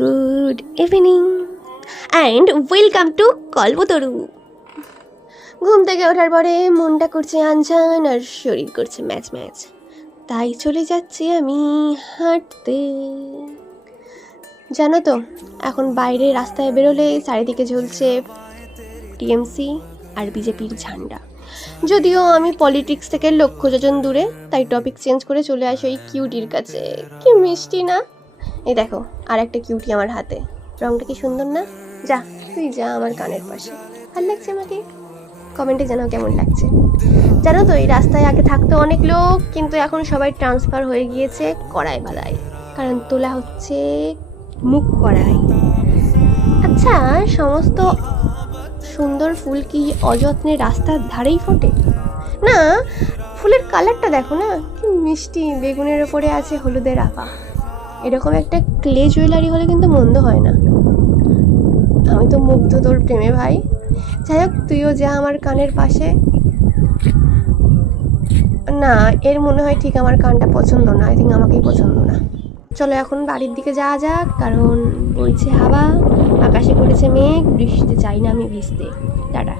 Good evening and welcome to Kalpataru. ঘুম থেকে ওঠার পরে মনটা করছে আনজান আর শরীর করছে ম্যাচ ম্যাচ, তাই চলে যাচ্ছি আমি হাঁটতে। জানো তো, এখন বাইরে রাস্তায় বেরোলে চারিদিকে ঝুলছে টিএমসি আর বিজেপির ঝান্ডা। যদিও আমি পলিটিক্স থেকে লক্ষ যোজন দূরে, তাই টপিক চেঞ্জ করে চলে আসি ওই কিউটির কাছে। কি মিষ্টি না! এই দেখো, আর একটা কিউটি আমার হাতে। রংটা কি সুন্দর না? যা, তুই যা আমার কানের পাশে। ভাল লাগছে আমাকে? কমেন্টে জানাও কেমন লাগছে। জানো তো, এই রাস্তায় আগে থাকতো অনেক লোক, কিন্তু এখন সবাই ট্রান্সফার হয়ে গিয়েছে কড়াই বালায়, কারণ তোলা হচ্ছে মুখ কড়াই। আচ্ছা, সমস্ত সুন্দর ফুল কি অযত্নে রাস্তার ধারেই ফোটে? না, ফুলের কালারটা দেখো না, কি মিষ্টি। বেগুনের ওপরে আছে হলুদের আভা। এরকম একটা ক্লে জুয়েলারি হলে কিন্তু মন্দ হয় না। আমি তো মুগ্ধ তোর প্রেমে ভাই। যাই হোক, তুইও যা আমার কানের পাশে। না, এর মনে হয় ঠিক আমার কানটা পছন্দ না, আই থিঙ্ক আমাকেই পছন্দ না। চলো এখন বাড়ির দিকে যাওয়া যাক, কারণ বইছে হাওয়া, আকাশে করেছে মেঘ, বৃষ্টিতে চাই না আমি ভিজতে। টাটা।